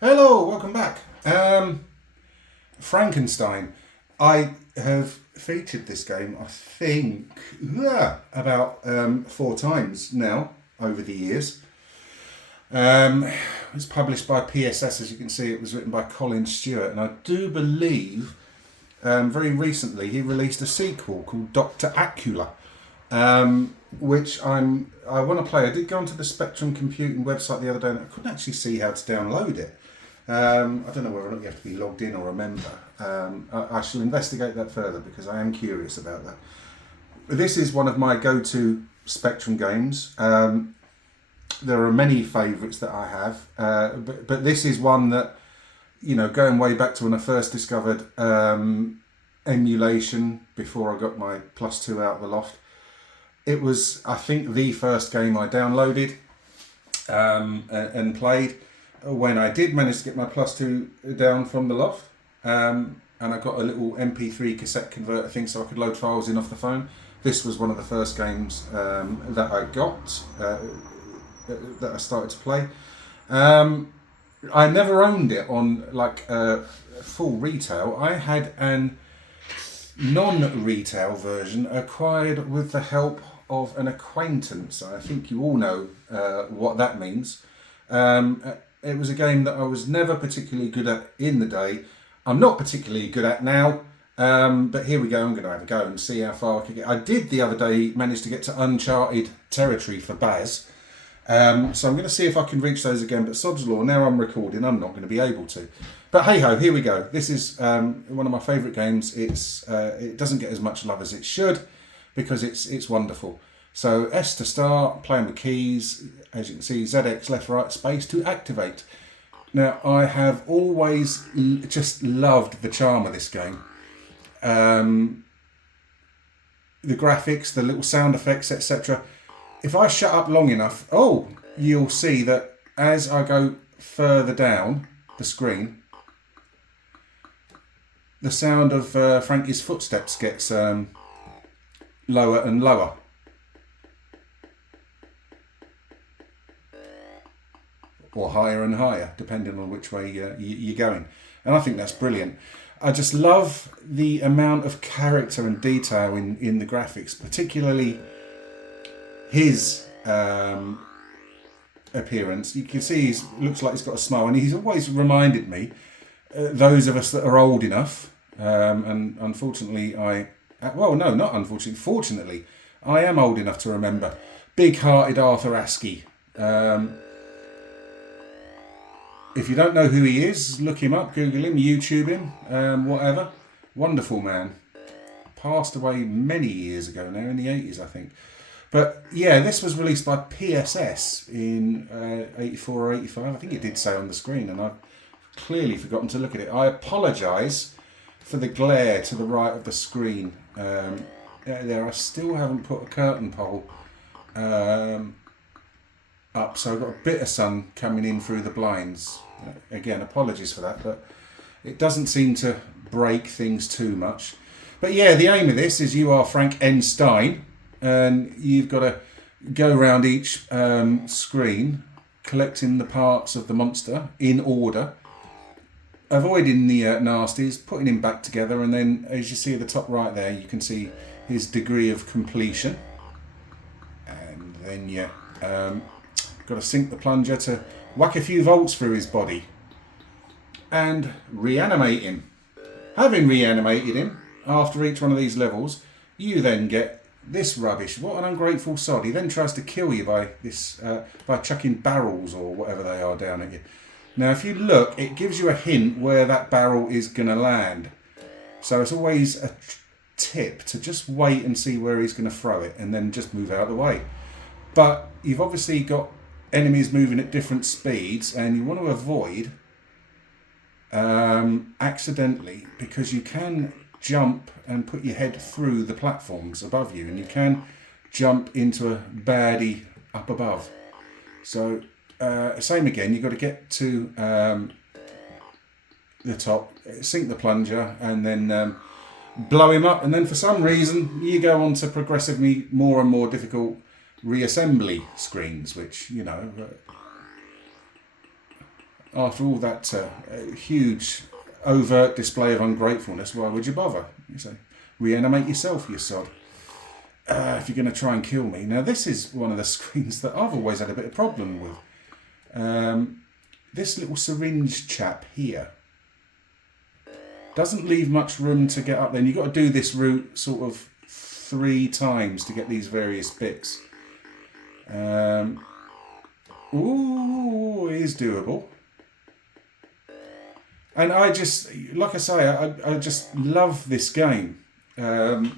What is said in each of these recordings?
Hello, welcome back. Frankenstein. I have featured this game, I think, about 4 times now over the years. It was published by PSS, as you can see. It was written by Colin Stewart, and I do believe very recently he released a sequel called Doctor Acula, which I want to play. I did go onto the Spectrum Computing website the other day, and I couldn't actually see how to download it. I don't know whether or not you have to be logged in or a member. I shall investigate that further because I am curious about that. This is one of my go-to Spectrum games. There are many favourites that I have, but this is one that, you know, going way back to when I first discovered emulation before I got my Plus 2 out of the loft. It was, I think, the first game I downloaded and played when I did manage to get my Plus 2 down from the loft. And I got a little MP3 cassette converter thing so I could load files in off the phone. This was one of the first games that I got, that I started to play. I never owned it on like full retail. I had an non-retail version acquired with the help of an acquaintance. I think you all know what that means. It was a game that I was never particularly good at in the day. I'm not particularly good at now, but here we go. I'm going to have a go and see how far I can get. I did the other day manage to get to uncharted territory for Baz. So I'm going to see if I can reach those again, but sod's law, now I'm recording, I'm not going to be able to. But hey ho, here we go. This is one of my favourite games. It doesn't get as much love as it should because it's wonderful. So S to start, playing with keys, as you can see, ZX left, right, space to activate. Now I have always just loved the charm of this game. The graphics, the little sound effects, etc. If I shut up long enough, you'll see that as I go further down the screen, the sound of Frankie's footsteps gets lower and lower. Or higher and higher, depending on which way you're going. And I think that's brilliant. I just love the amount of character and detail in the graphics, particularly his appearance. You can see he looks like he's got a smile, and he's always reminded me, those of us that are old enough, and unfortunately fortunately, I am old enough to remember big-hearted Arthur Askey. If you don't know who he is, look him up, Google him, YouTube him, whatever. Wonderful man. Passed away many years ago now, in the 80s, I think. But yeah, this was released by PSS in 84 or 85. I think it did say on the screen, and I've clearly forgotten to look at it. I apologise for the glare to the right of the screen. There, I still haven't put a curtain pole up, so I've got a bit of sun coming in through the blinds. Again, apologies for that, but it doesn't seem to break things too much. But yeah, the aim of this is you are Frank N. Stein, and you've got to go around each screen collecting the parts of the monster in order, avoiding the nasties, putting him back together, and then as you see at the top right there, you can see his degree of completion. And then you got to sink the plunger to whack a few volts through his body and reanimate him. Having reanimated him after each one of these levels, you then get this rubbish. What an ungrateful sod. He then tries to kill you by chucking barrels or whatever they are down at you. Now if you look, it gives you a hint where that barrel is going to land. So it's always a tip to just wait and see where he's going to throw it and then just move out of the way. But you've obviously got enemies moving at different speeds, and you want to avoid accidentally, because you can jump and put your head through the platforms above you, and you can jump into a baddie up above. So same again, you've got to get to the top, sink the plunger, and then blow him up, and then for some reason you go on to progressively more and more difficult reassembly screens, which, you know, after all that huge, overt display of ungratefulness, why would you bother? You say, reanimate yourself, you sod. If you're going to try and kill me. Now, this is one of the screens that I've always had a bit of problem with. This little syringe chap here doesn't leave much room to get up there. And you've got to do this route sort of 3 times to get these various bits. Ooh, it is doable. And I just, like I say, I just love this game. And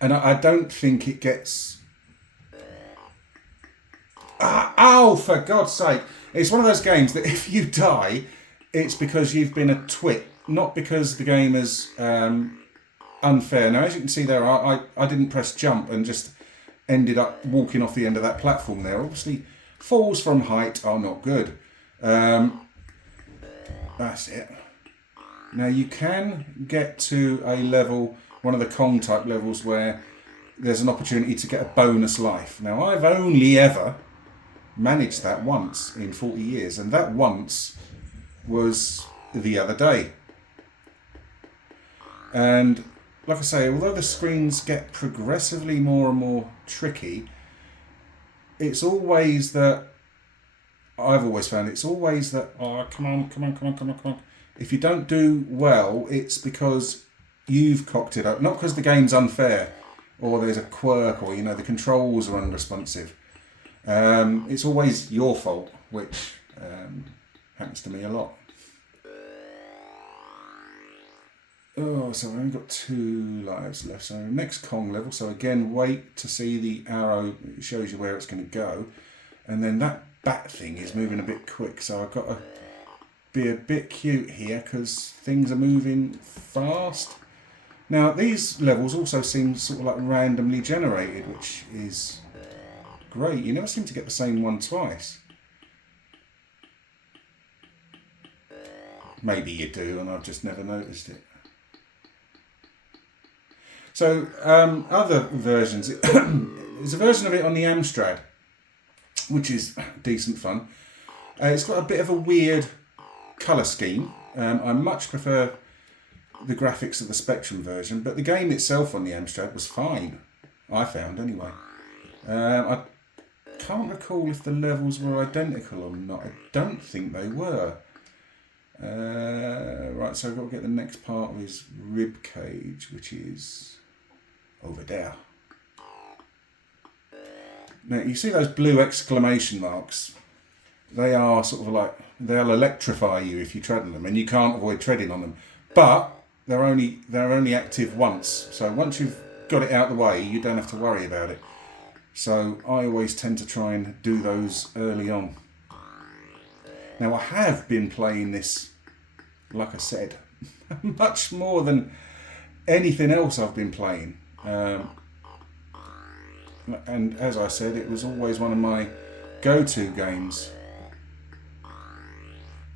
I don't think it gets... Oh, for God's sake. It's one of those games that if you die, it's because you've been a twit, not because the game is unfair. Now, as you can see there, I didn't press jump and just ended up walking off the end of that platform there. Obviously, falls from height are not good. That's it. Now, you can get to a level, one of the Kong type levels, where there's an opportunity to get a bonus life. Now, I've only ever managed that once in 40 years, and that once was the other day. And like I say, although the screens get progressively more and more tricky, it's always that, I've always found it's always that, oh, come on. If you don't do well, it's because you've cocked it up, not because the game's unfair or there's a quirk or, the controls are unresponsive. It's always your fault, which happens to me a lot. Oh, so I've only got 2 lives left. So next Kong level. So again, wait to see the arrow. It shows you where it's going to go. And then that bat thing is moving a bit quick. So I've got to be a bit cute here because things are moving fast. Now, these levels also seem sort of like randomly generated, which is great. You never seem to get the same one twice. Maybe you do, and I've just never noticed it. So, other versions. There's a version of it on the Amstrad, which is decent fun. It's got a bit of a weird colour scheme. I much prefer the graphics of the Spectrum version, but the game itself on the Amstrad was fine, I found anyway. I can't recall if the levels were identical or not. I don't think they were. Right, so I've got to get the next part of his rib cage, which is over there. Now, you see those blue exclamation marks? They are sort of like, they'll electrify you if you tread on them, and you can't avoid treading on them. But they're only active once, so once you've got it out of the way, you don't have to worry about it. So I always tend to try and do those early on. Now, I have been playing this, like I said, much more than anything else I've been playing. And as I said, it was always one of my go-to games.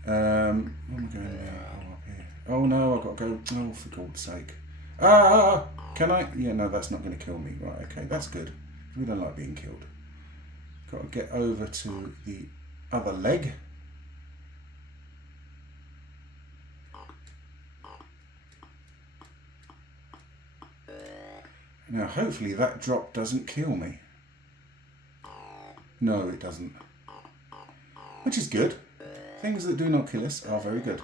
Where am I going now? Oh, up here. Oh no, I've got to go. Oh, for God's sake. Can I? Yeah, no, that's not going to kill me. Right, okay, that's good. We don't like being killed. Got to get over to the other leg. Now, hopefully that drop doesn't kill me. No, it doesn't. Which is good. Things that do not kill us are very good.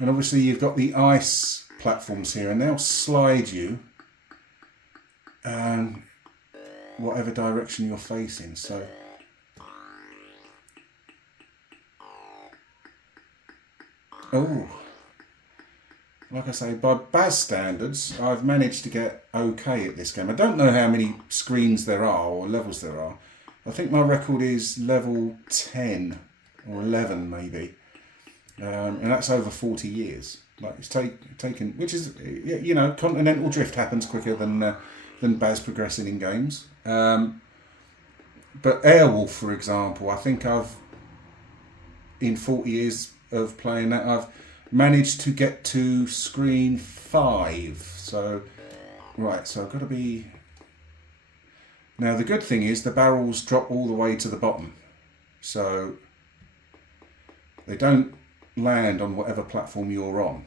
And obviously you've got the ice platforms here, and they'll slide you whatever direction you're facing. So like I say, by Baz standards, I've managed to get okay at this game. I don't know how many screens there are or levels there are. I think my record is level 10 or 11 maybe. And that's over 40 years. Like it's taken, which is, continental drift happens quicker than Baz progressing in games. But Airwolf, for example, I think in 40 years of playing that, I've managed to get to screen 5. So, right, so I've got to be... Now, the good thing is the barrels drop all the way to the bottom. So, They don't land on whatever platform you're on.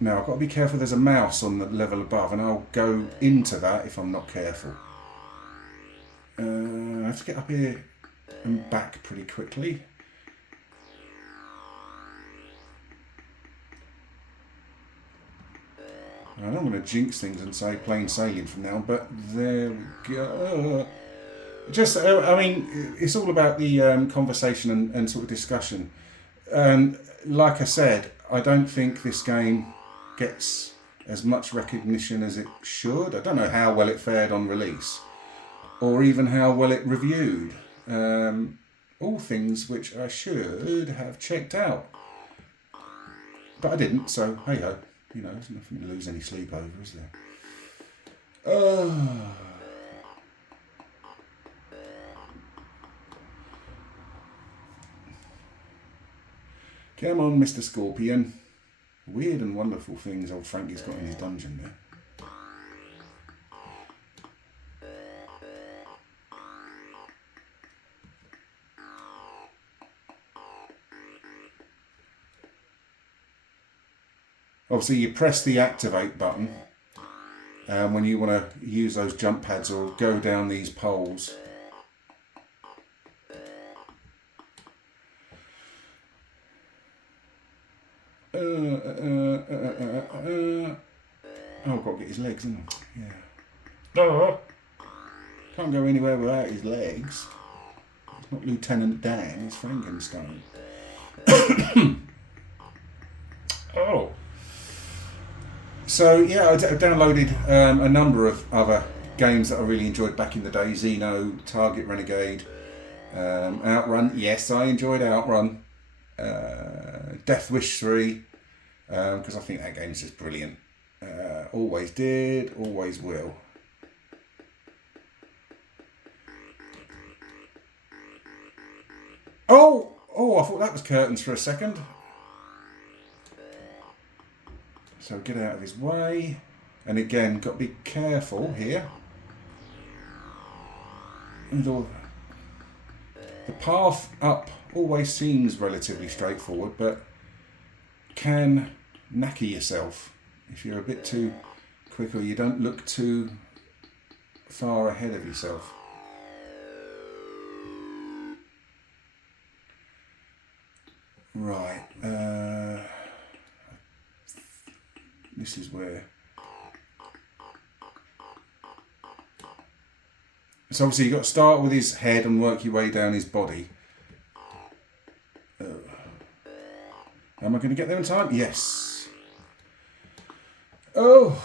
Now, I've got to be careful. There's a mouse on the level above, and I'll go into that if I'm not careful. I have to get up here and back pretty quickly. I don't want to jinx things and say plain sailing from now, but there we go. Just, I mean, it's all about the conversation and sort of discussion. Like I said, I don't think this game gets as much recognition as it should. I don't know how well it fared on release, or even how well it reviewed. All things which I should have checked out, but I didn't. So hey ho, you know, there's nothing to lose any sleep over, is there? Come on, Mr. Scorpion. Weird and wonderful things old Frankie's got in his dungeon there. Obviously, you press the activate button when you want to use those jump pads or go down these poles. Oh, I've got to get his legs, haven't I? Yeah. Can't go anywhere without his legs. It's not Lieutenant Dan, it's Frankenstein. Oh. So yeah, I downloaded a number of other games that I really enjoyed back in the day. Xeno, Target Renegade, Outrun. Yes, I enjoyed Outrun. Death Wish 3, because I think that game is just brilliant. Always did, always will. Oh, I thought that was curtains for a second. So get out of his way. And again, got to be careful here. The path up always seems relatively straightforward, but can knacker yourself if you're a bit too quick or you don't look too far ahead of yourself. Right. This is where. So obviously you've got to start with his head and work your way down his body. Am I going to get there in time? Yes. Oh.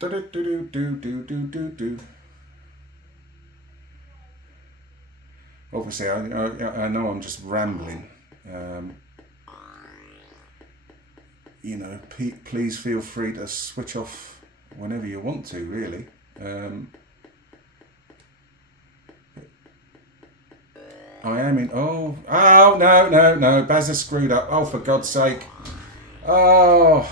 Do. Obviously, I know I'm just rambling. You know, please feel free to switch off whenever you want to, really. I am in. Oh, no. Baz has screwed up. Oh, for God's sake. Oh.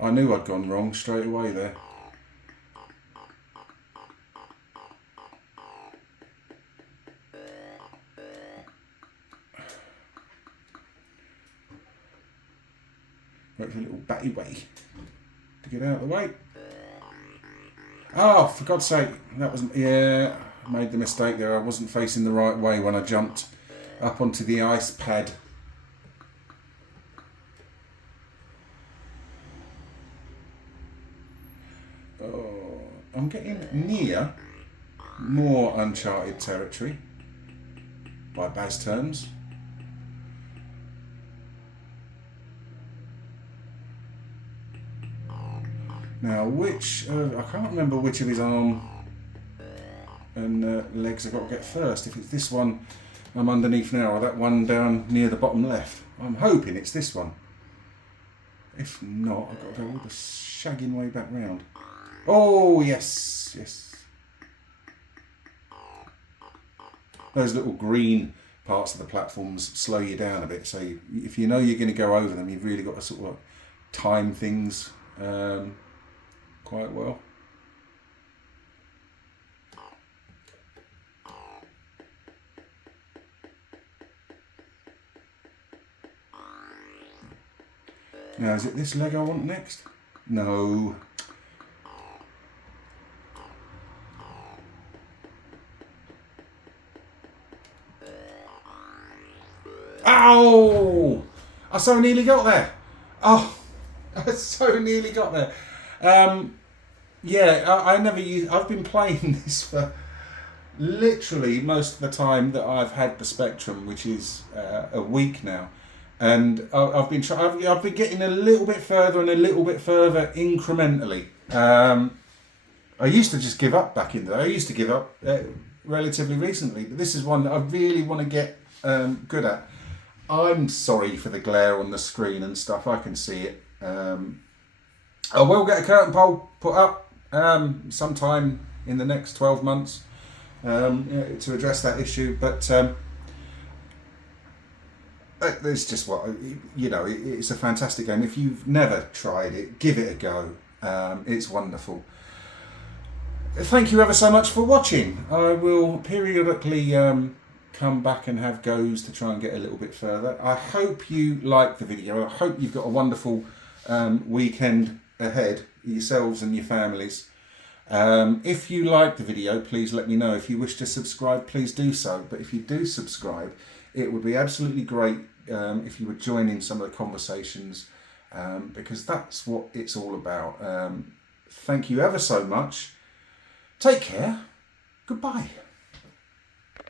I knew I'd gone wrong straight away there. Wait for a little batty way to get out of the way. Oh, for God's sake. That wasn't... Yeah, I made the mistake there. I wasn't facing the right way when I jumped up onto the ice pad. Oh, I'm getting near more uncharted territory by Baz terms. Now, which, I can't remember which of his arm and legs I've got to get first. If it's this one I'm underneath now, or that one down near the bottom left. I'm hoping it's this one. If not, I've got to go all the shagging way back round. Oh, yes. Those little green parts of the platforms slow you down a bit. So if you know you're going to go over them, you've really got to sort of time things quite well. Now, is it this leg I want next? No. Ow! I so nearly got there. Oh, I so nearly got there. Yeah, I never use. I've been playing this for literally most of the time that I've had the Spectrum, which is a week now, and I've been I've been getting a little bit further and a little bit further incrementally. I used to just give up back in there. I used to give up relatively recently, but this is one that I really want to get good at. I'm sorry for the glare on the screen and stuff. I can see it. I will get a curtain pole put up sometime in the next 12 months to address that issue. But it's just what, you know, it's a fantastic game. If you've never tried it, give it a go. It's wonderful. Thank you ever so much for watching. I will periodically come back and have goes to try and get a little bit further. I hope you like the video. I hope you've got a wonderful weekend ahead, yourselves and your families. If you like the video, please let me know. If you wish to subscribe, please do so. But if you do subscribe, it would be absolutely great if you would join in some of the conversations, because that's what it's all about. Thank you ever so much. Take care. Goodbye.